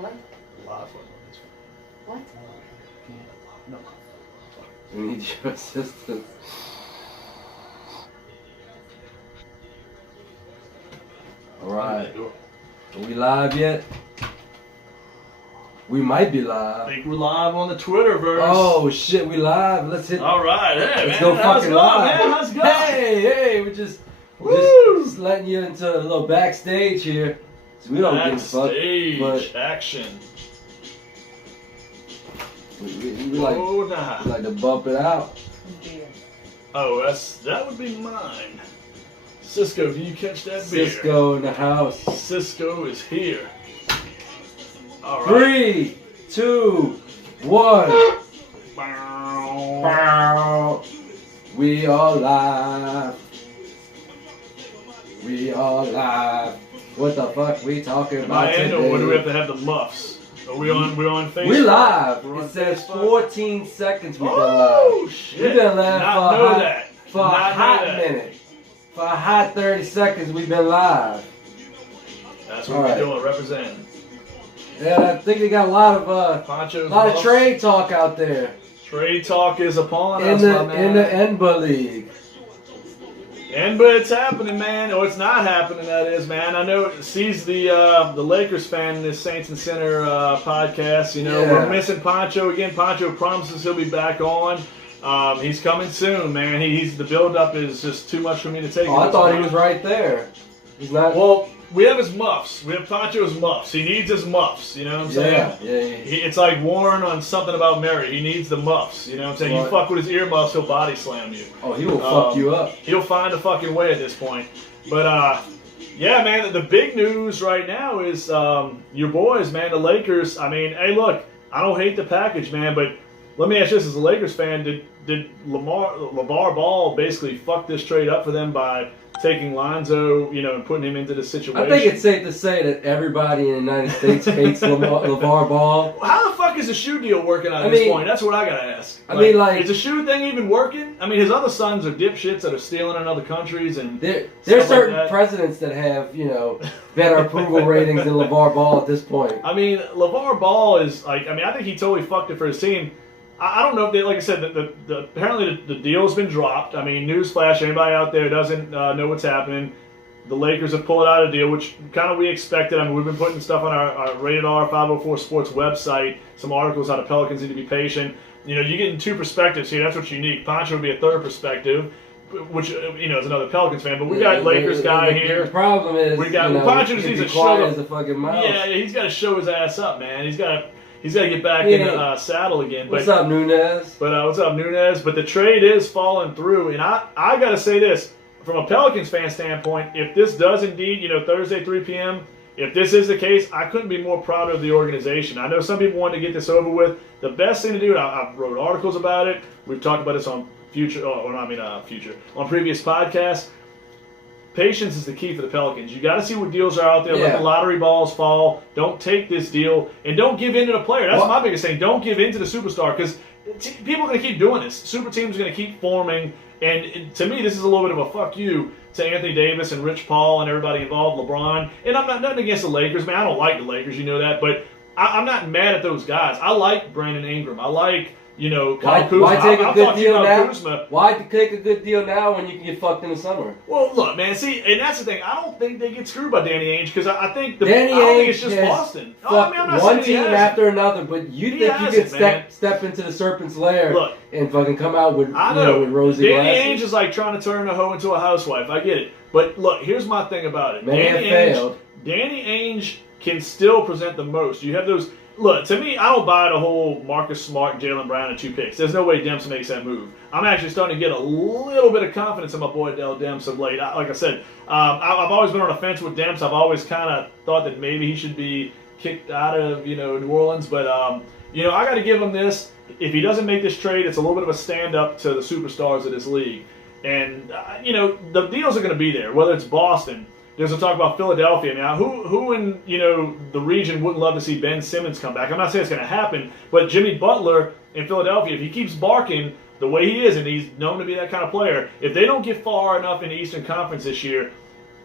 What? Live. What? No. We need your assistance. Alright. Are we live yet? We might be I live. think we're live on the Twitterverse. Oh shit, we live. Let's hit. All right, hey Let's man, go how's fucking it going, live. man? How's it going? Hey, we're just letting you into a little backstage here. So we don't give a fuck. Backstage But action. we like, Oh, we nah. like to bump it out. Beer. Oh, that would be mine. Cisco, do you catch that beer? Cisco in the house. Cisco is here. All right. 3, 2, 1. Bow. Bow. We are live. We are live. What the fuck we talking Am about I in, today? or do we have to have the muffs? Are we on? We're on Facebook. We live. We're on It says Facebook? 14 seconds we've been Oh live. shit! We've been live Not for know a hot, that. for a Not know hot that. minute. For a hot 30 seconds we've been live. That's what All we're right. doing. Representing. Yeah, I think they got a lot of Ponchos. lot of trade talk out there Trade talk is upon in us, my man. the NBA League. But it's happening, man. Or it's not happening, that is, man. I know it sees the Lakers fan in this Saints and Center podcast. You know, Yeah. we're missing Poncho again. Poncho promises he'll be back on. He's coming soon, man. He's the build-up is just too much for me to take. Oh, I thought he was right there. He's not. Well, we have his muffs. We have Poncho's muffs. He needs his muffs. You know what I'm saying? yeah. It's like Warren on Something About Mary. He needs the muffs. You know what I'm saying? Right. You fuck with his earmuffs, he'll body slam you. Oh, he will fuck you up. He'll find a fucking way at this point. But, yeah, man, the big news right now is your boys, man, the Lakers. I mean, hey, look, I don't hate the package, man, but let me ask you this as a Lakers fan. Did LeVar Ball basically fuck this trade up for them by taking Lonzo, you know, and putting him into the situation? I think it's safe to say that everybody in the United States hates LeVar Ball. How the fuck is the shoe deal working out at this point? That's what I gotta ask. Is the shoe thing even working? I mean, his other sons are dipshits that are stealing in other countries, and There's stuff certain like that. presidents that have, you know, better approval ratings than LeVar Ball at this point. I mean, LeVar Ball is like, I mean, I think he totally fucked it for his team. I don't know if they, like I said, apparently the deal's been dropped. I mean, newsflash, anybody out there doesn't know what's happening. The Lakers have pulled out a deal, which kind of we expected. I mean, we've been putting stuff on our Rated R 504 Sports website, some articles how the Pelicans need to be patient. You know, you're getting two perspectives here. That's what's unique. Poncho would be a third perspective, which, you know, is another Pelicans fan. But we got Lakers guy here. The problem is, We got, you know, Poncho just needs to show as a fucking mouse. Yeah, he's got to show his ass up, man. He's got to get back in the saddle again. What's up, Nunez? But what's up, Nunez? But the trade is falling through, and I got to say this from a Pelicans fan standpoint. If this does indeed, you know, Thursday 3 p.m. If this is the case, I couldn't be more proud of the organization. I know some people want to get this over with. The best thing to do, and I wrote articles about it. We've talked about this on on previous podcasts. Patience is the key for the Pelicans. You got to see what deals are out there. Let the lottery balls fall. Don't take this deal, and don't give in to the player. That's my biggest thing. Don't give in to the superstar, because people are going to keep doing this. Super teams are going to keep forming, and to me, this is a little bit of a fuck you to Anthony Davis and Rich Paul and everybody involved, LeBron. And I'm not nothing against the Lakers, man. I don't like the Lakers, you know that, but I'm not mad at those guys. I like Brandon Ingram. I like, you know, Kyle Kuzma. Why take a good deal now? Kuzma. Why take a good deal now when you can get fucked in the summer? Well, look, man. See, and that's the thing. I don't think they get screwed by Danny Ainge, because I think I Danny don't think Ainge it's just has Boston. fucked I'm not one saying he team hasn't. after another, but you think you hasn't, can step into the serpent's lair Look, and fucking come out with, I know. with rosy Danny glasses? Ainge is like trying to turn a hoe into a housewife. I get it. But look, here's my thing about it. Many have failed. Danny Ainge can still present the most. You have those. Look, to me, I don't buy the whole Marcus Smart, Jaylen Brown, and 2 picks. There's no way Demps makes that move. I'm actually starting to get a little bit of confidence in my boy Dell Demps of late. Like I said, I've always been on a fence with Demps. I've always kind of thought that maybe he should be kicked out of, you know, New Orleans. But, you know, I got to give him this. If he doesn't make this trade, it's a little bit of a stand-up to the superstars of this league. And, you know, the deals are going to be there, whether it's Boston. There's a talk about Philadelphia now. Who in, you know, the region wouldn't love to see Ben Simmons come back? I'm not saying it's going to happen, but Jimmy Butler in Philadelphia, if he keeps barking the way he is, and he's known to be that kind of player, if they don't get far enough in the Eastern Conference this year,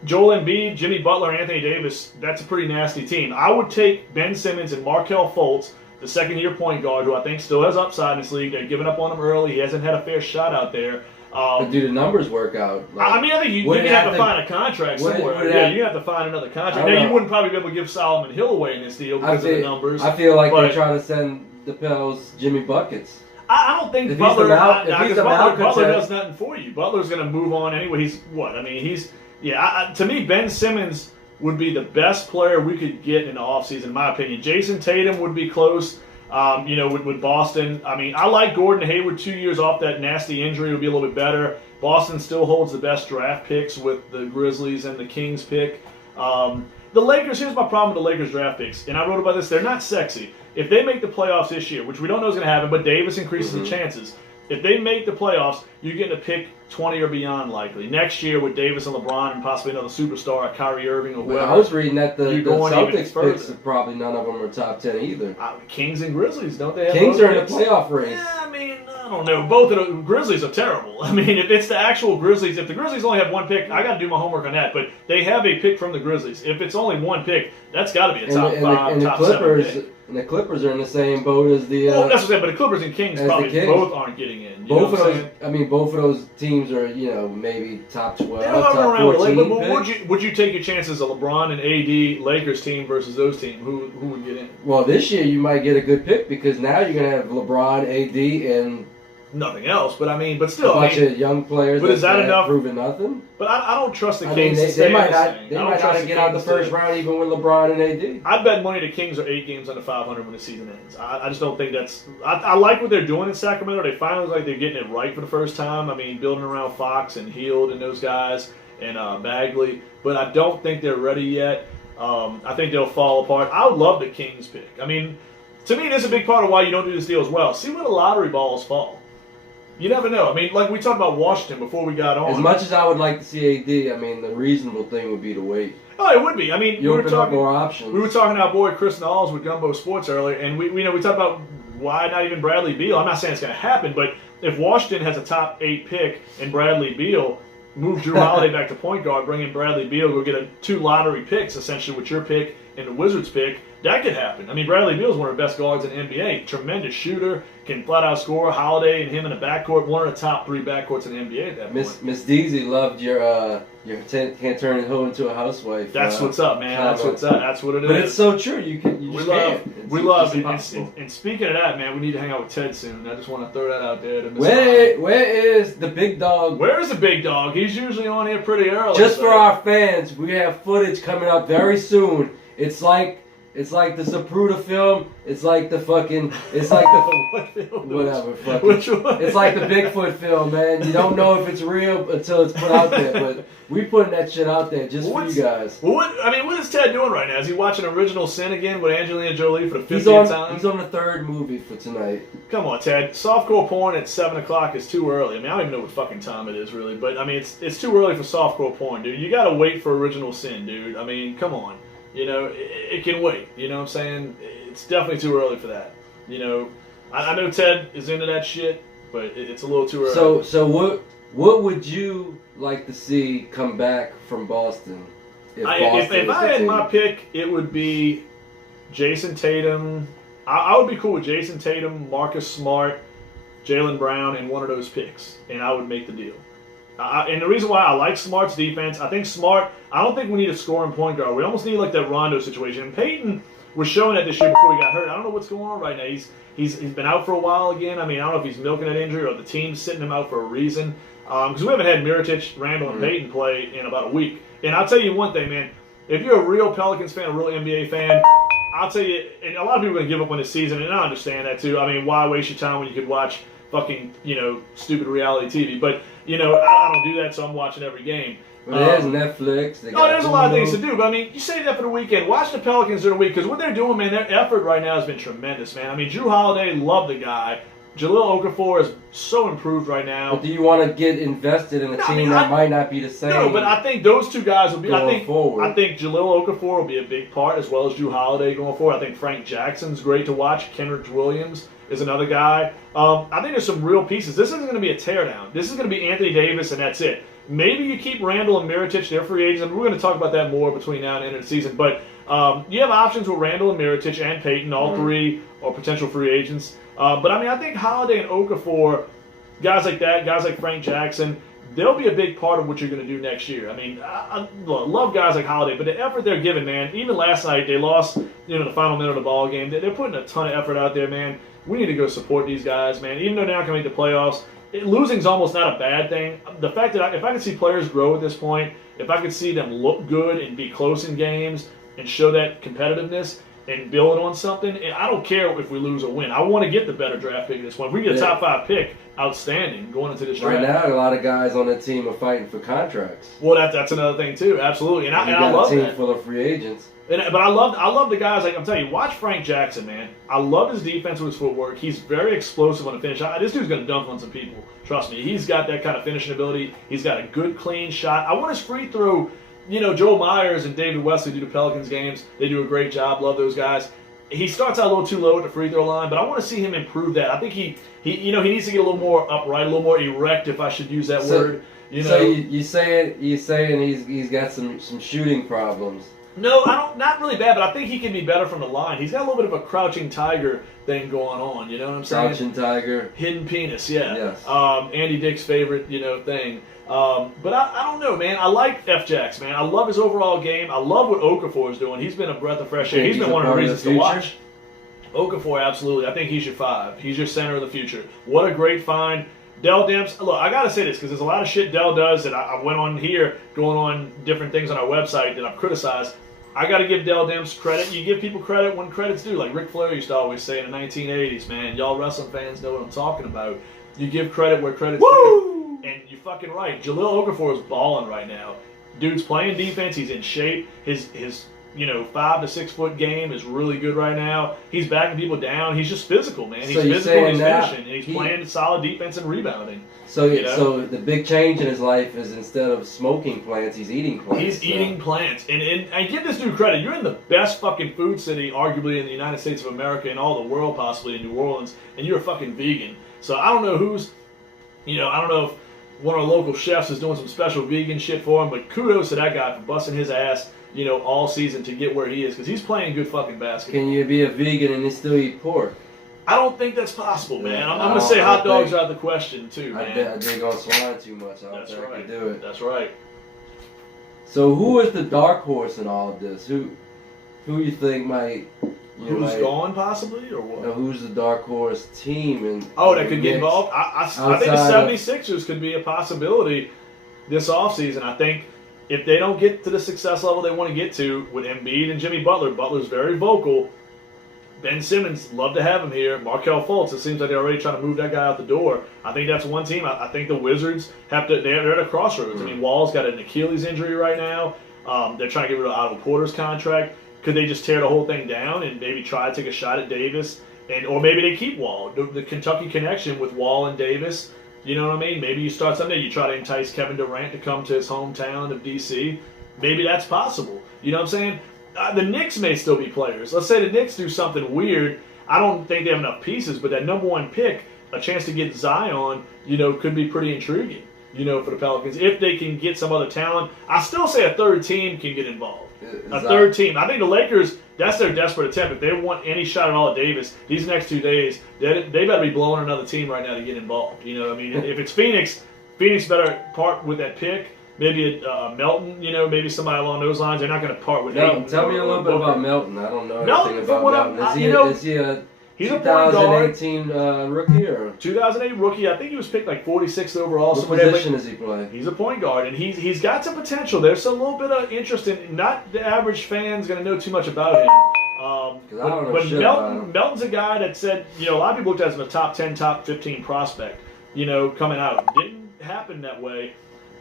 Joel Embiid, Jimmy Butler, and Anthony Davis, that's a pretty nasty team. I would take Ben Simmons and Markelle Fultz, the second-year point guard, who I think still has upside in this league. They've given up on him early. He hasn't had a fair shot out there. But do the numbers work out? Like, I mean, I think you have to find a contract somewhere. Yeah, you have to find another contract. Now, you wouldn't probably be able to give Solomon Hill away in this deal because of the numbers. I feel like they're trying to send the Pels Jimmy buckets. I don't think Butler does nothing for you. Butler's going to move on anyway. He's what? I mean, to me, Ben Simmons would be the best player we could get in the offseason, in my opinion. Jason Tatum would be close, with Boston. I mean, I like Gordon Hayward 2 years off that nasty injury would be a little bit better. Boston still holds the best draft picks with the Grizzlies and the Kings pick. The Lakers, here's my problem with the Lakers draft picks, and I wrote about this, they're not sexy. If they make the playoffs this year, which we don't know is going to happen, but Davis increases the chances. If they make the playoffs, you're getting a pick 20 or beyond likely. Next year with Davis and LeBron and possibly another superstar, a Kyrie Irving or whoever. I was reading that the Celtics picks, probably none of them are top 10 either. Kings and Grizzlies, don't they have Kings are in the playoff race. Yeah, I mean, I don't know. Both of the Grizzlies are terrible. I mean, if it's the actual Grizzlies, if the Grizzlies only have one pick, I got to do my homework on that. But they have a pick from the Grizzlies. If it's only one pick, that's got to be a top 5, top 7 pick. And the Clippers are in the same boat as the. Well, that's what I'm saying. But the Clippers and Kings probably both aren't getting in. Both of those teams are maybe top 12, top 14. Would you take your chances of LeBron and AD Lakers team versus those teams? Who would get in? Well, this year you might get a good pick because now you're gonna have LeBron, AD, and nothing else. But still, a bunch of young players. But is that enough? Proving nothing. But I don't trust the Kings. They might not get out the first round even with LeBron and AD. I bet money the Kings are 8 games under 500 when the season ends. I just don't think that's. I like what they're doing in Sacramento. They finally look like they're getting it right for the first time. I mean, building around Fox and Hield and those guys and Bagley. But I don't think they're ready yet. I think they'll fall apart. I would love the Kings pick. I mean, to me, this is a big part of why you don't do this deal as well. See where the lottery balls fall. You never know. I mean, like we talked about Washington before we got on. As much as I would like to see AD, I mean, the reasonable thing would be to wait. Oh, it would be. I mean, you open up more options. We were talking to our boy Chris Knowles with Gumbo Sports earlier, and we talked about why not even Bradley Beal. I'm not saying it's going to happen, but if Washington has a top 8 pick and Bradley Beal, move Drew Holiday back to point guard, bring in Bradley Beal, go get 2 lottery picks essentially with your pick and the Wizards pick. That could happen. I mean, Bradley Beal is one of the best guards in the NBA. Tremendous shooter, can flat out score. Holiday and him in the backcourt, one of the top 3 backcourts in the NBA at that point. Miss Deasy loved your can't turn a hoe into a housewife. That's what's up, man. That's what's up. That's what it is. But it's so true. We love. And speaking of that, man, we need to hang out with Ted soon. I just want to throw that out there. Where is the big dog? Where is the big dog? He's usually on here pretty early. Just for our fans, we have footage coming up very soon. It's like the Zapruder film. It's like the fucking. It's like the what film? Whatever. Fucking. Which one? It's like the Bigfoot film, man. You don't know if it's real until it's put out there. But we putting that shit out there just for you guys. Well, what is Ted doing right now? Is he watching Original Sin again with Angelina Jolie for the 50th time? He's on the 3rd movie for tonight. Come on, Ted. Softcore porn at 7 o'clock is too early. I mean, I don't even know what fucking time it is really, but I mean, it's too early for softcore porn, dude. You gotta wait for Original Sin, dude. I mean, come on. It can wait. You know what I'm saying? It's definitely too early for that. I know Ted is into that shit, but it's a little too early. So what would you like to see come back from Boston? If I had my pick, it would be Jason Tatum. I would be cool with Jason Tatum, Marcus Smart, Jaylen Brown, and one of those picks, and I would make the deal. And the reason why I like Smart's defense, I don't think we need a scoring point guard. We almost need like that Rondo situation. And Peyton was showing that this year before he got hurt. I don't know what's going on right now. He's been out for a while again. I mean, I don't know if he's milking that injury or the team's sitting him out for a reason. Because we haven't had Mirotic, Randall, and Peyton play in about a week. And I'll tell you one thing, man. If you're a real Pelicans fan, a real NBA fan, I'll tell you, and a lot of people are going to give up on this season, and I understand that too. I mean, why waste your time when you could watch fucking, stupid reality TV? But, I don't do that, so I'm watching every game. Well, there's Netflix. There's a lot of things to do, but I mean, you save that for the weekend. Watch the Pelicans during the week, because what they're doing, man, their effort right now has been tremendous, man. I mean, Drew Holiday, love the guy. Jaleel Okafor is so improved right now. But do you want to get invested in a team that might not be the same? No, but I think those two guys will be. Forward. I think Jaleel Okafor will be a big part, as well as Drew Holiday going forward. I think Frank Jackson's great to watch. Kenrich Williams is another guy. I think there's some real pieces. This isn't going to be a teardown. This is going to be Anthony Davis, and that's it. Maybe you keep Randall and Mirotic, they're free agents. We're going to talk about that more between now and the end of the season. But you have options with Randall and Mirotic and Peyton. All three are potential free agents. But I mean, I think Holiday and Okafor, guys like that, guys like Frank Jackson, they'll be a big part of what you're going to do next year. I mean, I love guys like Holiday, but the effort they're giving, man, even last night they lost, the final minute of the ball game. They're putting a ton of effort out there, man. We need to go support these guys, man. Even though they're not going to make the playoffs, losing's almost not a bad thing. The fact that if I could see players grow at this point, if I could see them look good and be close in games and show that competitiveness and build on something, and I don't care if we lose or win. I want to get the better draft pick at this point. If we get a top 5 pick, outstanding going into this draft. Right now, a lot of guys on the team are fighting for contracts. Well, that's another thing too. Absolutely, and I love that. A that. team full of free agents. But I love the guys. Like I'm telling you, watch Frank Jackson, man. I love his defense with his footwork. He's very explosive on the finish. This dude's gonna dunk on some people. Trust me, he's got that kind of finishing ability. He's got a good, clean shot. I want his free throw. Joel Myers and David Wesley do the Pelicans games. They do a great job. Love those guys. He starts out a little too low at the free throw line, but I want to see him improve that. I think he needs to get a little more upright, a little more erect, if I should use that word. So you saying he's got some shooting problems. No, I don't. Not really bad, but I think he can be better from the line. He's got a little bit of a crouching tiger thing going on. You know what I'm saying? Crouching tiger. Hidden penis, yeah. Yes. Andy Dick's favorite, thing. But I don't know, man. I like F. Jacks, man. I love his overall game. I love what Okafor is doing. He's been a breath of fresh air. He's been one of the reasons to watch. Okafor, absolutely. I think he's your 5. He's your center of the future. What a great find. Dell Demps, look, I got to say this because there's a lot of shit Dell does that I went on here, going on different things on our website that I've criticized. I got to give Dell Demps credit. You give people credit when credit's due. Like Ric Flair used to always say in the 1980s, man. Y'all wrestling fans know what I'm talking about. You give credit where credit's due. And you're fucking right. Jahlil Okafor is balling right now. Dude's playing defense. He's in shape. His 5 to 6 foot game is really good right now. He's backing people down. He's just physical, man. He's physical and he's finishing. And he's playing solid defense and rebounding. So the big change in his life is instead of smoking plants, he's eating plants. He's eating plants. And I give this dude credit. You're in the best fucking food city, arguably, in the United States of America and all the world, possibly in New Orleans, and you're a fucking vegan. So I don't know I don't know if one of our local chefs is doing some special vegan shit for him, but kudos to that guy for busting his ass, all season to get where he is, because he's playing good fucking basketball. Can you be a vegan and still eat pork? I don't think that's possible, man. I'm going to say hot dogs are out of the question, too, man. I dig on swine too much. I don't think I can do it. That's right. So who is the dark horse in all of this? Who you think might... Who's gone, possibly, or what? Who's the dark horse team? That could get involved? I think the 76ers could be a possibility this offseason. I think if they don't get to the success level they want to get to with Embiid and Jimmy Butler, Butler's very vocal. Ben Simmons, love to have him here. Markelle Fultz, it seems like they're already trying to move that guy out the door. I think that's one team. I think the Wizards they're at a crossroads. I mean, Wall's got an Achilles injury right now. They're trying to get rid of Otto Porter's contract. Could they just tear the whole thing down and maybe try to take a shot at Davis? Or maybe they keep Wall. The Kentucky connection with Wall and Davis, you know what I mean? Maybe you start something, you try to entice Kevin Durant to come to his hometown of D.C. Maybe that's possible. You know what I'm saying? The Knicks may still be players. Let's say the Knicks do something weird. I don't think they have enough pieces, but that number 1 pick, a chance to get Zion, could be pretty intriguing, for the Pelicans. If they can get some other talent, I still say a third team can get involved. Third team. I think the Lakers, that's their desperate attempt. If they want any shot at all at Davis, these next 2 days, they better be blowing another team right now to get involved. You know what I mean? If it's Phoenix better part with that pick. Maybe Melton, maybe somebody along those lines. They're not going to part with him. Tell me a little bit about Melton. I don't know anything about Melton. Is he a he's a 2018 rookie or 2008 rookie? I think he was picked like 46th overall. What position does he play? He's a point guard, and he's got some potential. There's a little bit of interest in. Not the average fan's going to know too much about him. But Melton's a guy that said, a lot of people looked at him as a top 10, top 15 prospect. Coming out, didn't happen that way.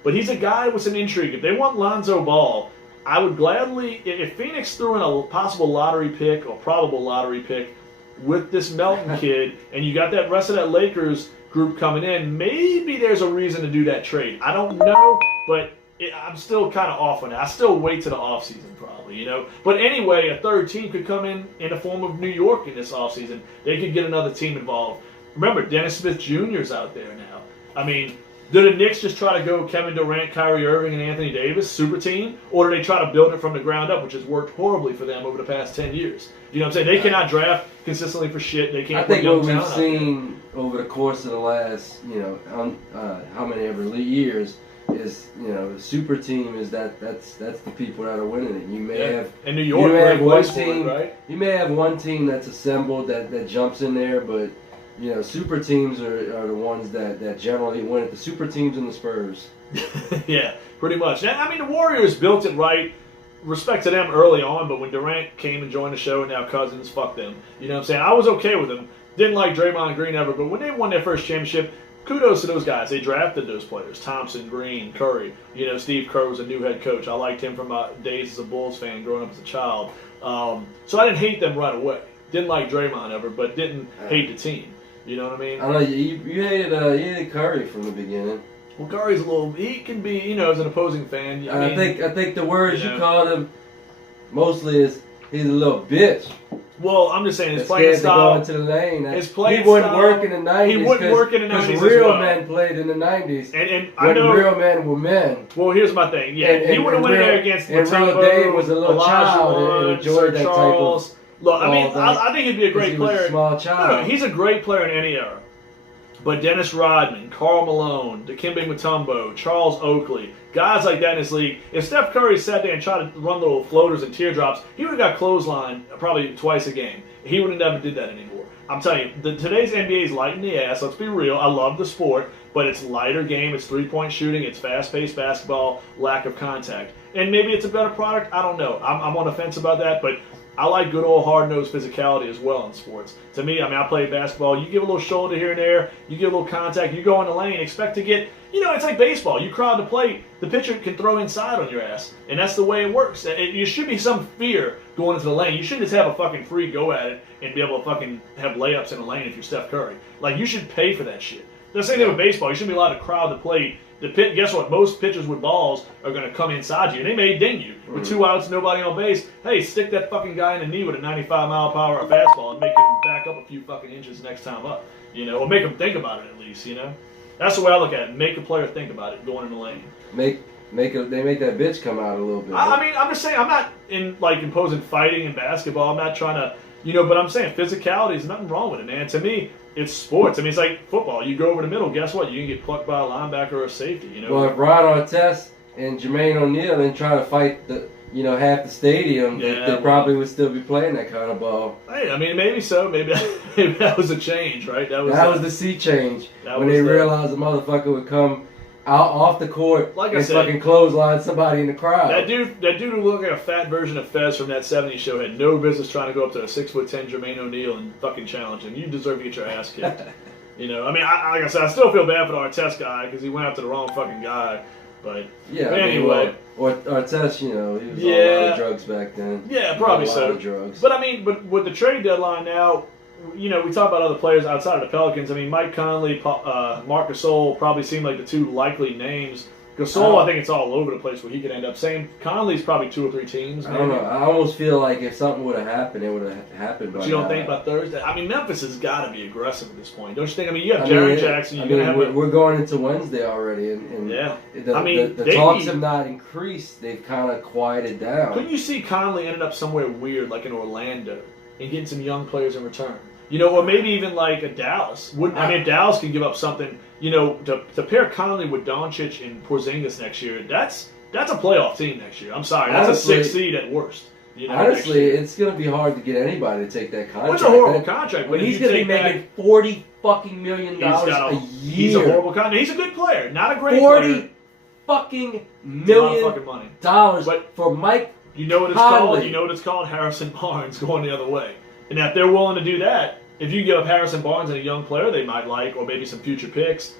But he's a guy with some intrigue. If they want Lonzo Ball, I would gladly, if Phoenix threw in a possible lottery pick or probable lottery pick with this Melton kid, and you got that rest of that Lakers group coming in, maybe there's a reason to do that trade. I don't know, but I'm still kind of off on it. I still wait to the offseason probably, But anyway, a third team could come in the form of New York in this offseason. They could get another team involved. Remember, Dennis Smith Jr.'s out there now. I mean, Do the Knicks just try to go Kevin Durant, Kyrie Irving, and Anthony Davis, super team? Or do they try to build it from the ground up, which has worked horribly for them over the past 10 years? You know what I'm saying? They cannot draft consistently for shit. They can't I think put young what we've talent out there. seen over the course of the last, how many ever years is, the super team is that's the people that are winning it. You may have in New York, you may have great one place for it, team, right? You may have one team that's assembled that jumps in there, but super teams are the ones that generally win it. The super teams and the Spurs. Yeah, pretty much. I mean, the Warriors built it right. Respect to them early on, but when Durant came and joined the show, and now Cousins, fuck them. You know what I'm saying? I was okay with them. Didn't like Draymond Green ever, but when they won their first championship, kudos to those guys. They drafted those players. Thompson, Green, Curry. Steve Kerr was a new head coach. I liked him from my days as a Bulls fan growing up as a child. So I didn't hate them right away. Didn't like Draymond ever, but didn't hate the team. You know what I mean? I know you hated Curry from the beginning. Well, Curry's he can be, as an opposing fan. I think the words you called him mostly is he's a little bitch. Well, I'm just saying his playing style. To go into the lane. His playing he wouldn't style, work in the 90s. He wouldn't work in the 90s because as real well. men played in the 90s. And I when know real men were men. Well, here's my thing. Yeah, he would have went in there against and Mutombo, real Dave was a little child and enjoyed that Charles. type of. Look, I think he'd be a great player. He was a small child. No, he's a great player in any era. But Dennis Rodman, Karl Malone, Dikembe Mutombo, Charles Oakley, guys like that in this league, if Steph Curry sat there and tried to run little floaters and teardrops, he would have got clotheslined probably twice a game. He would have never did that anymore. I'm telling you, today's NBA is light in the ass. Let's be real. I love the sport, but it's lighter game. It's three-point shooting. It's fast-paced basketball, lack of contact. And maybe it's a better product. I don't know. I'm on the fence about that, but I like good old hard-nosed physicality as well in sports. To me, I play basketball. You give a little shoulder here and there. You get a little contact. You go in the lane. Expect to get, it's like baseball. You crowd the plate. The pitcher can throw inside on your ass. And that's the way it works. You should be some fear going into the lane. You shouldn't just have a fucking free go at it and be able to fucking have layups in the lane if you're Steph Curry. Like, you should pay for that shit. The same thing with baseball. You shouldn't be allowed to crowd the plate. Guess what? Most pitchers with balls are going to come inside you. And they may ding you. With 2 outs, nobody on base. Hey, stick that fucking guy in the knee with a 95-mile-per-hour fastball and make him back up a few fucking inches next time up. Or make him think about it at least, That's the way I look at it. Make a player think about it going in the lane. They make that bitch come out a little bit. I mean, I'm just saying, I'm not imposing fighting in basketball. I'm not trying to, but I'm saying physicality, there's nothing wrong with it, man. To me, it's sports. I mean, it's like football. You go over the middle, guess what? You can get plucked by a linebacker or a safety, Well, if Ron Artest and Jermaine O'Neal didn't try to fight half the stadium, they probably would still be playing that kind of ball. Hey, I mean, maybe so. Maybe that was a change, right? That was the sea change. When they realized the motherfucker would come out off the court like and fucking clothesline somebody in the crowd. That dude who looked like a fat version of Fez from that 70s show had no business trying to go up to a 6'10" Jermaine O'Neal and fucking challenge him. You deserve to get your ass kicked. I mean, like I said, I still feel bad for the Artest guy because he went after the wrong fucking guy. But anyway, or Artest, he was on a lot of drugs back then. Yeah, probably so. A lot of drugs. But with the trade deadline now, we talk about other players outside of the Pelicans. I mean, Mike Conley, Marc Gasol probably seem like the two likely names. Gasol, I think it's all over the place where he could end up. Same, Conley's probably 2 or 3 teams. Maybe. I don't know. I almost feel like if something would have happened, it would have happened. But you don't think by Thursday? I mean, Memphis has got to be aggressive at this point, don't you think? I mean, you have Jaren Jackson. We're going into Wednesday already, and yeah. The talks have not increased. They've kind of quieted down. Couldn't you see Conley ended up somewhere weird, like in Orlando, and getting some young players in return? Or maybe even like a Dallas. If Dallas can give up something, to pair Conley with Doncic and Porzingis next year, that's a playoff team next year. I'm sorry, that's a 6 seed at worst. Honestly, it's going to be hard to get anybody to take that contract. Well, it's a horrible contract. But he's going to be making $40 fucking million a year. He's a horrible contract. He's a good player, not a great player. $40 million money. But for Mike, you know what it's called? You know what it's called? Harrison Barnes going the other way. And if they're willing to do that, if you give up Harrison Barnes and a young player they might like, or maybe some future picks,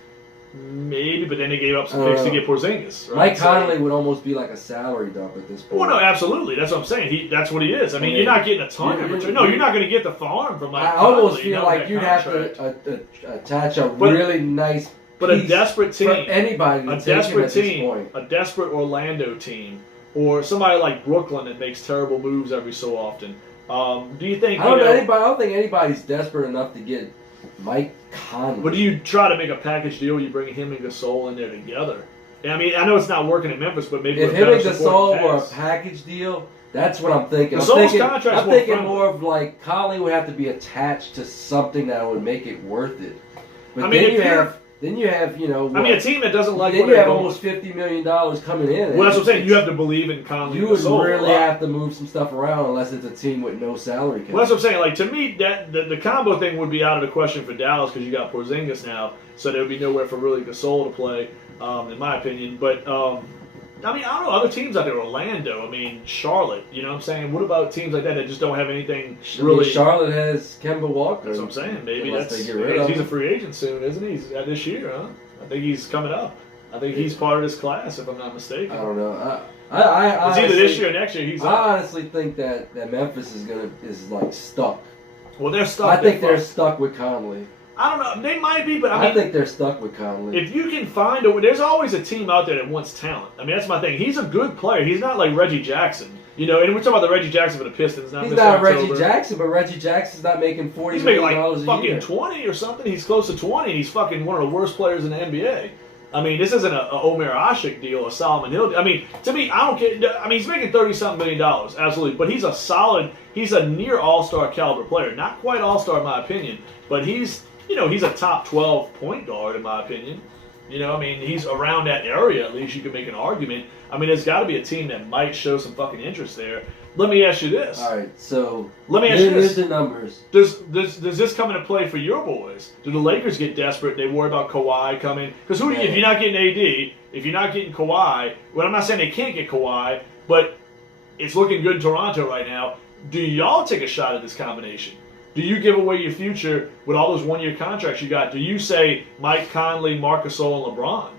maybe, but then they gave up some picks to get Porzingis. Right? Mike Conley would almost be like a salary dump at this point. Well, no, absolutely. That's what I'm saying. That's what he is. I mean, you're not getting a ton of return. No, you're not going to get the farm from Mike Conley. I almost feel like you'd have to attach a really nice but a desperate team. For anybody to take him at this point. A desperate Orlando team, or somebody like Brooklyn that makes terrible moves every so often. Do you think? I don't think anybody's desperate enough to get Mike Conley. But do you try to make a package deal? You bring him and Gasol in there together. I mean, I know it's not working in Memphis, but maybe if with him and better supporting Gasol were a cast. package deal, that's what I'm thinking. Gasol's I'm contract's thinking more friendly. more of like Conley would have to be attached to something that would make it worth it. But I mean, then you have you know. I mean, a team that doesn't like then what you they're have doing. almost $50 million coming in. Well, that's what I'm saying. You have to believe in Conley. You and would Gasol a really lot. have to move some stuff around unless it's a team with no salary cap. Well, that's what I'm saying. Like, to me, that the combo thing would be out of the question for Dallas because you got Porzingis now, so there would be nowhere for really Gasol to play, in my opinion. But I mean, I don't know, other teams out there, Orlando, I mean, Charlotte, you know what I'm saying? What about teams like that just don't have anything really? Charlotte has Kemba Walker. That's what I'm saying. Maybe Unless that's they get rid of he's a him. free agent soon, isn't he? He's this year, huh? I think he's coming up. I think he's part of this class, if I'm not mistaken. I don't know. I It's either this honestly- year or next year. He's I up. honestly think that Memphis is like stuck. Well, they're stuck. I think they're fucked. stuck with Conley. I don't know. They might be, but I think they're stuck with Conley. if you can find there's always a team out there that wants talent. I mean, that's my thing. He's a good player. He's not like Reggie Jackson. You know, and we're talking about the Reggie Jackson for the Pistons. He's Mr. not October. Reggie Jackson, but Reggie Jackson's not making $40 He's making million like a fucking year. 20 or something. He's close to 20. He's fucking one of the worst players in the NBA. I mean, this isn't a Omer Ashik deal, a Solomon Hill deal. I mean, to me, I don't care. I mean, he's making $30-something million, absolutely. But he's a near all-star caliber player. Not quite all-star in my opinion, but he's a top 12 point guard in my opinion. You know, I mean, he's around that area. At least you can make an argument. I mean, there's got to be a team that might show some fucking interest there. Let me ask you this. All right, so Let me ask you here's this. the numbers. Does this come into play for your boys? Do the Lakers get desperate? They worry about Kawhi coming? Because if you're not getting AD, if you're not getting Kawhi, well, I'm not saying they can't get Kawhi, but it's looking good in Toronto right now. Do y'all take a shot at this combination? Do you give away your future with all those one-year contracts you got? Do you say Mike Conley, Marc Gasol, and LeBron?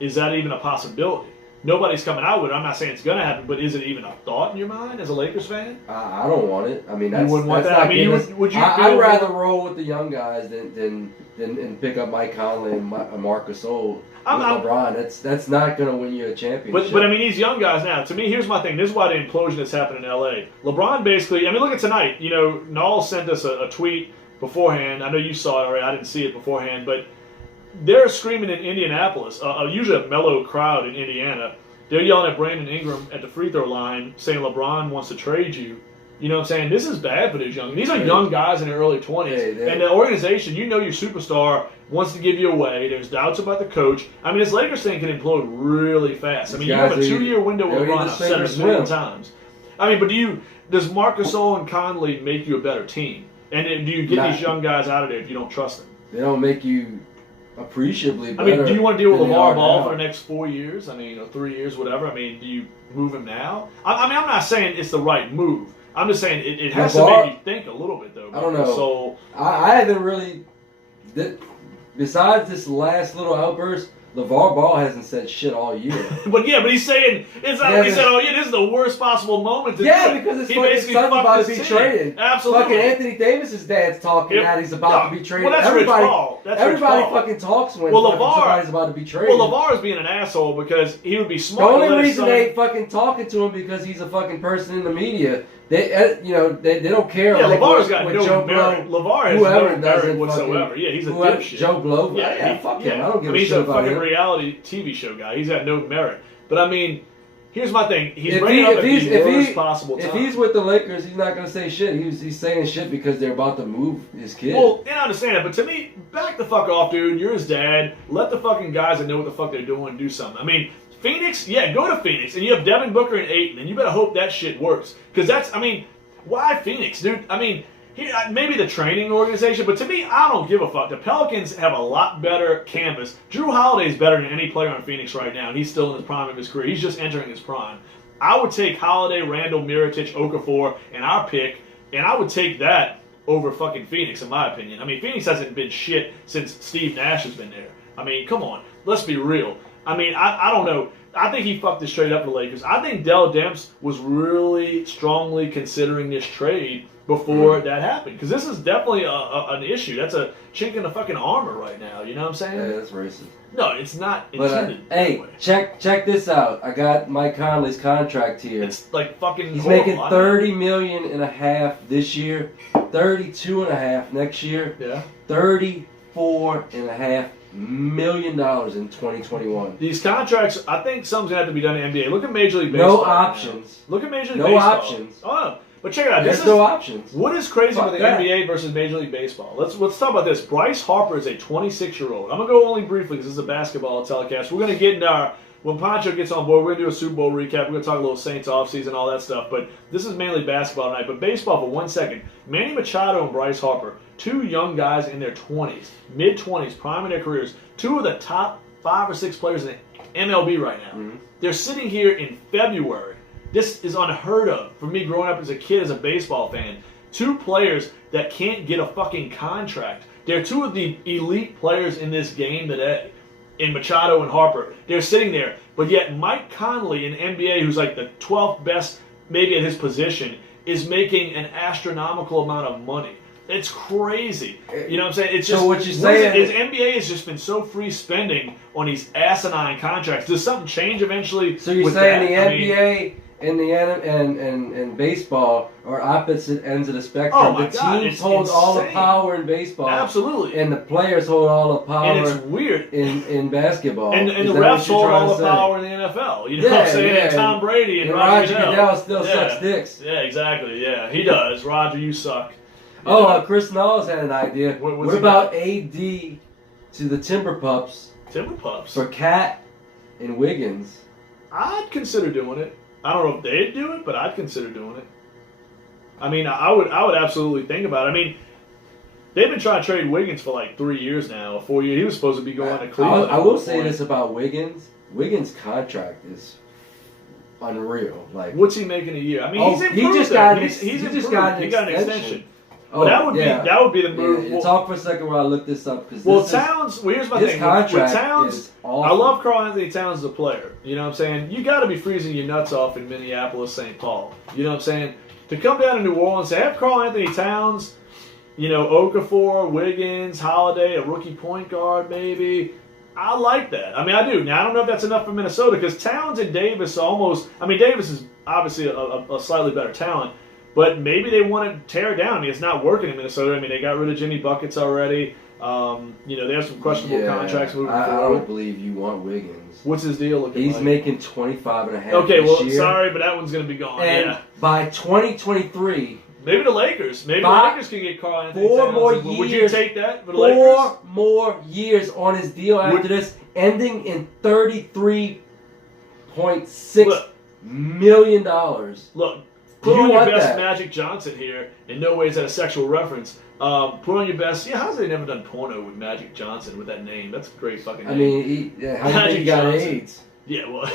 Is that even a possibility? Nobody's coming out with it. I'm not saying it's going to happen, but is it even a thought in your mind as a Lakers fan? I don't want it. I mean, that's, wouldn't want that's that? not I mean, getting us- would you I'd feel- rather roll with the young guys than pick up Mike Conley and Marc Gasol with LeBron. That's not going to win you a championship. But I mean, these young guys now, to me, here's my thing. This is why the implosion that's happened in LA. LeBron basically, I mean, look at tonight. You know, Nall sent us a tweet beforehand. I know you saw it already. I didn't see it beforehand. But they're screaming in Indianapolis, usually a mellow crowd in Indiana. They're yelling at Brandon Ingram at the free throw line saying LeBron wants to trade you. You know what I'm saying? This is bad for these young. These are young guys in their early 20s. And the organization, you know your superstar wants to give you away. There's doubts about the coach. I mean, this Lakers thing can implode really fast. I mean, you have a 2-year window with LeBron. I've said it a million times. I mean, but does Marc Gasol and Conley make you a better team? And do you get these young guys out of there if you don't trust them? They don't make you appreciably better. I mean, do you want to deal with than they LeVar are Ball now. for the next 4 years? I mean, or 3 years, whatever. I mean, do you move him now? I mean, I'm not saying it's the right move. I'm just saying it has to make you think a little bit, though. I don't know. So I haven't really. Besides this last little outburst, LeVar Ball hasn't said shit all year. but he's saying it's not like he said, "Oh yeah, this is the worst possible moment." To do it." Because his He fucking basically son's fucked about his to be team. traded. Absolutely. Fucking Anthony Davis's dad's talking Yep. that he's about to be traded. Well, that's everybody, Rich Paul. That's everybody Rich Paul. fucking talks when Well, fucking LeVar- somebody's about to be traded. Well, LeVar is being an asshole because he would be the smart. to only let his reason son- they ain't fucking talking to him because he's a fucking person in the media. They don't care. Yeah, like, LeVar's what- got what no Joe merit. Blow, LeVar has whoever no merit doesn't whatsoever. fucking- Yeah, he's a whoever- dipshit. Joe Blow. Yeah, fuck him. I don't give a he's shit a about fucking him. reality TV show guy. He's got no merit. But I mean, here's my thing. He's If bringing he- up at if the he's- if worst he- possible time. If he's with the Lakers, he's not gonna say shit. He's saying shit because they're about to move his kid. Well, and I understand that, but to me, back the fuck off, dude. You're his dad. Let the fucking guys that know what the fuck they're doing do something. I mean, Phoenix, go to Phoenix, and you have Devin Booker and Ayton, and you better hope that shit works. Because why Phoenix, dude? I mean, maybe the training organization, but to me, I don't give a fuck. The Pelicans have a lot better canvas. Drew Holiday's better than any player on Phoenix right now, and he's still in the prime of his career. He's just entering his prime. I would take Holiday, Randall, Mirotic, Okafor, and our pick, and I would take that over fucking Phoenix, in my opinion. I mean, Phoenix hasn't been shit since Steve Nash has been there. I mean, come on. Let's be real. I mean, I don't know. I think he fucked this trade up for the Lakers. I think Dell Demps was really strongly considering this trade before that happened. Because this is definitely an issue. That's a chink in the fucking armor right now. You know what I'm saying? yeah, that's racist. No, it's not But intended that hey, way. check this out. I got Mike Conley's contract here. It's like fucking He's horrible. making $30.5 million this year, 32.5 next year. Yeah. $34.5 million in 2021. These contracts, I think something's gonna have to be done in the NBA. Look at Major League Baseball. No options. Look at Major League No Baseball. options. Oh, no. But check it out. There's no options. What is crazy Fuck with the that. NBA versus Major League Baseball? Let's talk about this. Bryce Harper is a 26-year-old. I'm gonna go only briefly because this is a basketball telecast. We're gonna get into our when Pancho gets on board. We're gonna do a Super Bowl recap. We're gonna talk a little Saints offseason, all that stuff. But this is mainly basketball tonight. But baseball for 1 second. Manny Machado and Bryce Harper, two young guys in their 20s, mid-20s, prime in their careers. Two of the top 5 or 6 players in MLB right now. Mm-hmm. They're sitting here in February. This is unheard of for me growing up as a kid, as a baseball fan. Two players that can't get a fucking contract. They're two of the elite players in this game today, in Machado and Harper. They're sitting there, but yet Mike Conley in NBA, who's like the 12th best maybe at his position, is making an astronomical amount of money. It's crazy. You know what I'm saying? It's just, so what you're saying is NBA has just been so free spending on these asinine contracts. Does something change eventually? So you're with saying that? the NBA and the and baseball are opposite ends of the spectrum. Oh my the God, teams it's hold all the insane. power in baseball. Absolutely. And the players hold all the power And it's weird. in basketball. And Is the that refs what you're hold trying all to the say? power in the NFL. You know what I'm saying? Yeah, And Tom Brady and and Roger Roger Goodell still sucks dicks. Yeah, exactly. Yeah, he does. Roger, you suck. You Oh, know? Chris Knowles had an idea. What's What he about AD to the Timber Pups Timber Pups. for Cat and Wiggins? I'd consider doing it. I don't know if they'd do it, but I'd consider doing it. I mean, I would absolutely think about it. I mean, they've been trying to trade Wiggins for like 3 years now, 4 years. He was supposed to be going to Cleveland. I will say this about Wiggins. Wiggins' contract is unreal. Like, What's he making a year? I mean, Oh, he's he improved. just got though. an He's he just improved. got an He got an extension. extension. oh, That would be the move. Yeah, talk for a second while I look this up. Well, Towns. Well, here's my his thing. contract With Towns, is I awful. love Karl Anthony Towns as a player. You know what I'm saying? You got to be freezing your nuts off in Minneapolis, St. Paul. You know what I'm saying? To come down to New Orleans, to have Karl Anthony Towns, you know, Okafor, Wiggins, Holiday, a rookie point guard, maybe. I like that. I mean, I do. Now, I don't know if that's enough for Minnesota because Towns and Davis almost. I mean, Davis is obviously a slightly better talent. But maybe they want to tear it down. I mean, it's not working in Minnesota. I mean, they got rid of Jimmy Buckets already. You know, they have some questionable contracts moving I forward. don't believe you want Wiggins. What's his deal looking He's like? making 25.5. Okay, well, this year. sorry, but that one's going to be gone. And Yeah. by 2023, Maybe the Lakers. Maybe the Five- Lakers can get Karl Anthony 4 Towns. more Would you years. take that for the Lakers? 4 more years on his deal after this, ending in $33.6 Look. million. Look, put You on your want best that. Magic Johnson here. In no way is that a sexual reference. Put on your best. Yeah, how's they never done porno with Magic Johnson with that name? That's a great fucking name. I mean, how do you think he got Johnson. AIDS? Yeah, well,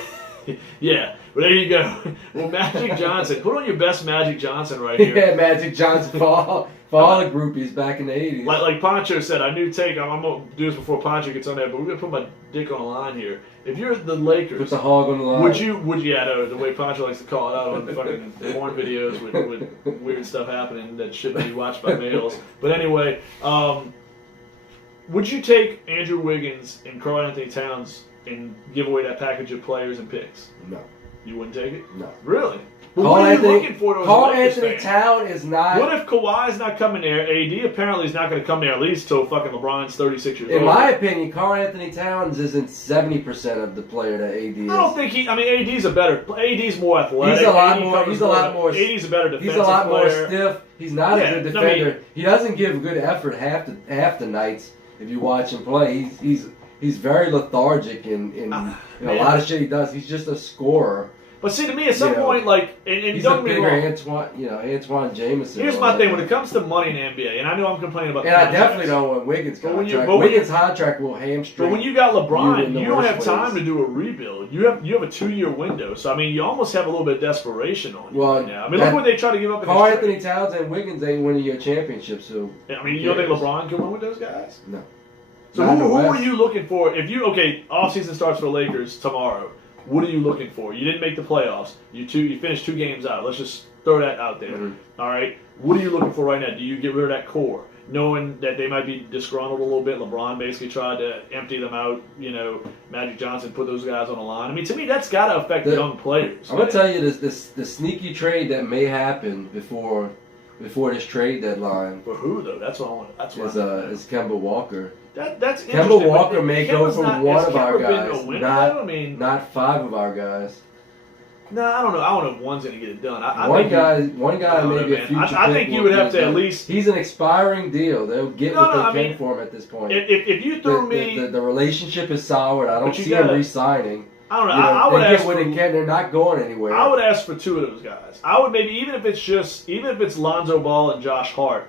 yeah. Well, there you go. Well, Magic Johnson. Put on your best Magic Johnson right here. Yeah, Magic Johnson for all the groupies back in the 80s. Like Pancho said, I knew take. I'm going to do this before Pancho gets on there, but we're going to put my dick on the line here. If you're the Lakers, Put the hog on the line. would you, yeah, no, the way Pancho likes to call it out on fucking porn videos with weird stuff happening that shouldn't be watched by males. But anyway, would you take Andrew Wiggins and Karl Anthony Towns and give away that package of players and picks? No. You wouldn't take it? No. Really? Well, what are you looking for? Carl Anthony Towns is not. What if Kawhi's not coming there? AD apparently is not going to come there at least till fucking LeBron's 36 years old. In my opinion, Carl Anthony Towns isn't 70% of the player that AD is. I don't think he. I mean, AD's more athletic. He's a lot AD more. covers He's a lot more. more. AD's a better defensive He's a lot more player. stiff. He's not Yeah, a good I mean- defender. He doesn't give good effort half the nights. If you watch him play, he's very lethargic in a man. lot of shit he does. He's just a scorer. But see, to me, at some You know, point, like, and He's don't a get me bigger wrong. Antoine Jameson. Here's my thing: when it comes to money in the NBA, and I know I'm complaining about. And I contracts, definitely don't want Wiggins' But when you- contract. but when Wiggins' contract will hamstring. But when you got You LeBron, in the you don't worst have time ways. to do a rebuild. You have a 2-year window, so I mean, you almost have a little bit of desperation on you Well, right now. I mean, look what they try to give up. In Carl this Anthony Towns and Wiggins ain't winning your championship, so trade. I mean, you don't think LeBron can win with those guys? no. So Not in the who are West. you looking for? If you offseason starts for the Lakers tomorrow. What are you looking for? You didn't make the playoffs. You finished 2 games out. Let's just throw that out there. Mhm. All right. What are you looking for right now? Do you get rid of that core, knowing that they might be disgruntled a little bit? LeBron basically tried to empty them out. You know, Magic Johnson put those guys on the line. I mean, to me, that's got to affect young players. I'm gonna tell you this the sneaky trade that may happen before before this trade deadline For who though? That's what I want. That's what is Kemba Walker. That's Kemba interesting, Walker but may go Kemba's for not- one has of our Kemba been guys, a winner, not- though? I mean, Not 5 of our guys. no, I don't know. I don't know if one's gonna get it done. I One think guy, I don't know, maybe a man. future. I pick think you will would have be to at done. least. He's an expiring deal. They'll get No, what no, they I can mean, for him at this point. If you threw me, The relationship is sour. I don't But you see him gotta- re-signing. I don't know. You know, I would they ask get what for. they can. They're not going anywhere. I would ask for 2 of those guys. I would maybe even if it's Lonzo Ball and Josh Hart,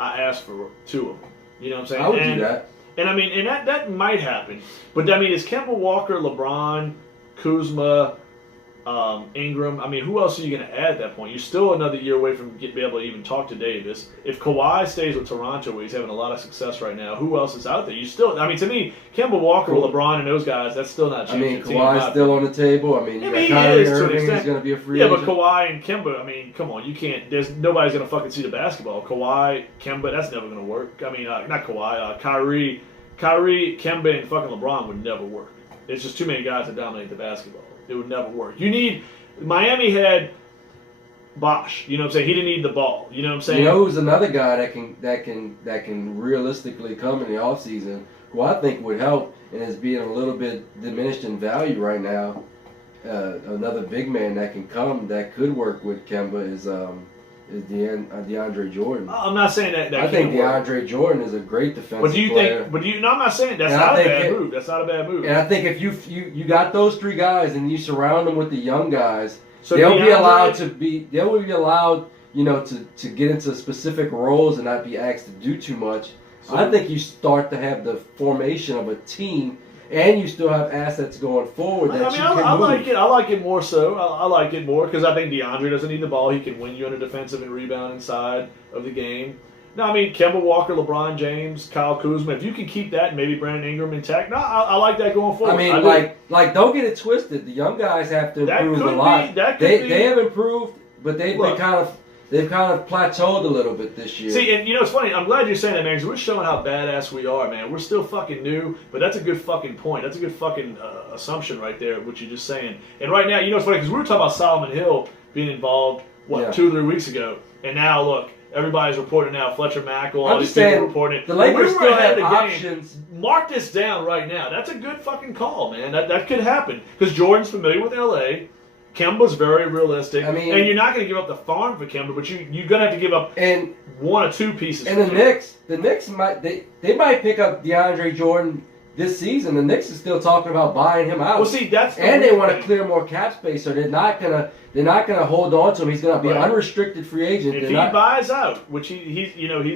I ask for 2 of them. You know what I'm saying? I would do that. And I mean, and that might happen. But I mean, is Kemba Walker, LeBron, Kuzma, Ingram? I mean, who else are you going to add at that point? You're still another year away from being able to even talk to Davis. If Kawhi stays with Toronto, where he's having a lot of success right now, who else is out there? You still, I mean, to me, Kemba Walker, LeBron, and those guys, that's still not I changing. mean, the team, Kawhi's not- still on the table. I mean, I you mean, he got Kyrie is to an Irving extent. is going to be a free Yeah, agent. but Kawhi and Kemba, I mean, come on, you can't. There's nobody's gonna fucking see the basketball. Kawhi, Kemba, that's never gonna work. I mean, not Kawhi, Kyrie, Kemba, and fucking LeBron would never work. It's just too many guys to dominate the basketball. It would never work. You need Miami had Bosh. You know what I'm saying? He didn't need the ball. You know what I'm saying? You know who's another guy that can realistically come in the offseason, who I think would help and is being a little bit diminished in value right now. Another big man that can come that could work with Kemba is DeAndre Jordan. I'm not saying that. I think can't work. DeAndre Jordan is a great defensive But do you player. think? But do you? No, I'm not saying that's And not I a think bad it- move. That's not a bad move. And I think if you got those 3 guys and you surround them with the young guys, So they'll be DeAndre- allowed, you know, to get into specific roles and not be asked to do too much. So- I think you start to have the formation of a team, and you still have assets going forward that I mean, you can I move. like it. I like it more so. I like it more because I think DeAndre doesn't need the ball. He can win you on a defensive and rebounding side of the game. No, I mean Kemba Walker, LeBron James, Kyle Kuzma. If you can keep that and maybe Brandon Ingram intact, no, I like that going forward. I mean, do. like don't get it twisted. The young guys have to That improve could a lot. be- that could they be- they have improved, but they've Look. kind of plateaued a little bit this year. See, and you know, it's funny. I'm glad you're saying that, man, because we're showing how badass we are, man. We're still fucking new, but that's a good fucking point. That's a good fucking assumption right there, what you're just saying. And right now, you know, it's funny because we were talking about Solomon Hill being involved, 2 or 3 weeks ago, and now look, everybody's reporting now. Fletcher Mackle, all I'm these just people saying, reporting. the Lakers We were still ahead have of the game. options. Mark this down right now. That's a good fucking call, man. That could happen because Jordan's familiar with LA. Kemba's very realistic. I mean- and you're not going to give up the farm for Kemba, but you're going to have to give up And 1 or 2 pieces. And for the Kemba. Knicks might they might pick up DeAndre Jordan this season. The Knicks is still talking about buying him out. Well, see, that's the and they weird want to thing. clear more cap space, so they're not gonna hold on to him. He's gonna be an Right. unrestricted free agent. If They're he not, buys out, which he's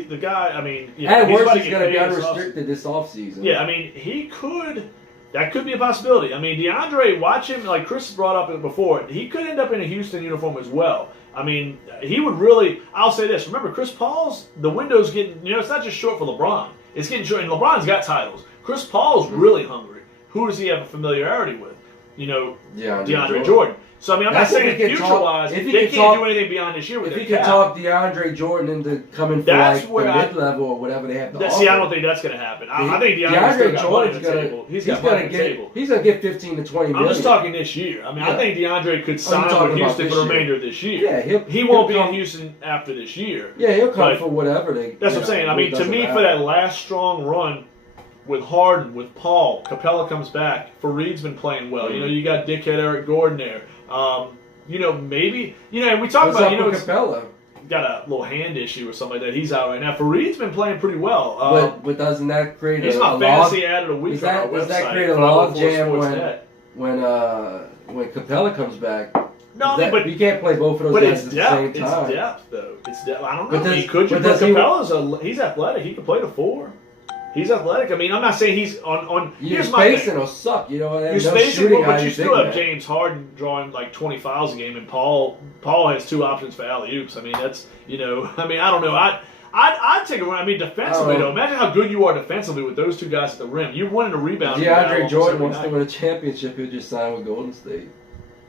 the guy. I mean, you know, at he's worst, about to he's get gonna be paid this unrestricted this offseason. offseason. Yeah, I mean, he could. That could be a possibility. I mean, DeAndre, watch him. Like Chris brought up before, he could end up in a Houston uniform as well. I mean, he would really. I'll say this. Remember, Chris Paul's the window's getting. You know, it's not just short for LeBron. It's getting short, and LeBron's got titles. Chris Paul's really hungry. Who does he have a familiarity with? You know, DeAndre Jordan. So I mean, I'm That's not if saying he can future-wise, talk- if he they can can't talk- do anything beyond this year with If their he can cap. talk DeAndre Jordan into coming for That's like where the I- mid-level or whatever they have to offer. See, I don't think that's going to happen. I think DeAndre's still got money on Jordan's the table. He's got gonna money on the table. He's gonna get 15 to 20 I'm million. just talking this year. I mean, I Yeah. think DeAndre could sign talking with about Houston this for the year. remainder of this year. Yeah, he won't be he'll in come- Houston after this year. Yeah, he'll come But for whatever they. That's what I'm saying. I mean, to me, for that last strong run with Harden, with Paul, Capella comes back. Fareed's been playing well. You know, you got dickhead Eric Gordon there. You know, maybe, you know, and we talk What's about, up you know, with it's Capella? got a little hand issue or something like that. He's out right now. Fareed's been playing pretty well. But doesn't that create He's a my log? fantasy ad of the week Does on our that, website. does that create a 504 log jam Sports when Capella comes back? No, but you can't play both of those But guys it's at the same depth. time. It's depth, though. It's depth. I don't But know. does- Could you? but But does he- Capella's he's athletic. He can play the 4. He's athletic. I mean, I'm not saying he's on. Your Here's my spacing thing. will suck. You know, Your no spacing, shooting but out you of still big have man. James Harden drawing like 20 fouls a game, and Paul has 2 options for alley oops. I mean, that's I mean, I don't know. I'd take a run. I mean, defensively though, imagine how good you are defensively with those 2 guys at the rim. You're winning a rebound. DeAndre Jordan wants to win a championship. He'll just sign with Golden State.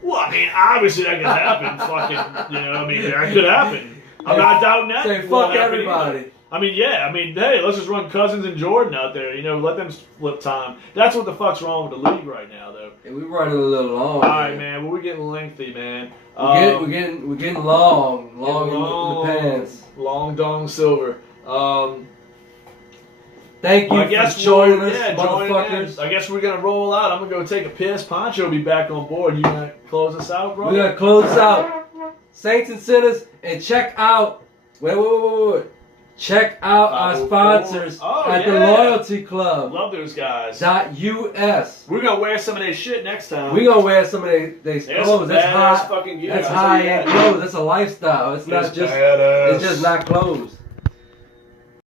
Well, I mean, obviously that could happen. Fucking, I mean, that could happen. I'm not doubting that. Say Won't fuck happen everybody. either. I mean, yeah. I mean, hey, let's just run Cousins and Jordan out there. You know, let them split time. That's what the fuck's wrong with the league right now, though. Yeah, we're running a little long. All right, man. Well, we're getting lengthy, man. We're getting long in the pants. Long dong silver. Thank you for joining us, motherfuckers. I guess we're gonna roll out. I'm gonna go take a piss. Poncho will be back on board. You gonna close us out, bro? We gotta close out. Saints and Sinners, and check out. Wait. Check out our sponsors at the Loyalty Club. Love those guys. .us. We're gonna wear some of their shit next time. We're gonna wear some of their clothes. That's high. Fucking gear. That's high-end clothes. That's a lifestyle. It's not just. It's just not clothes.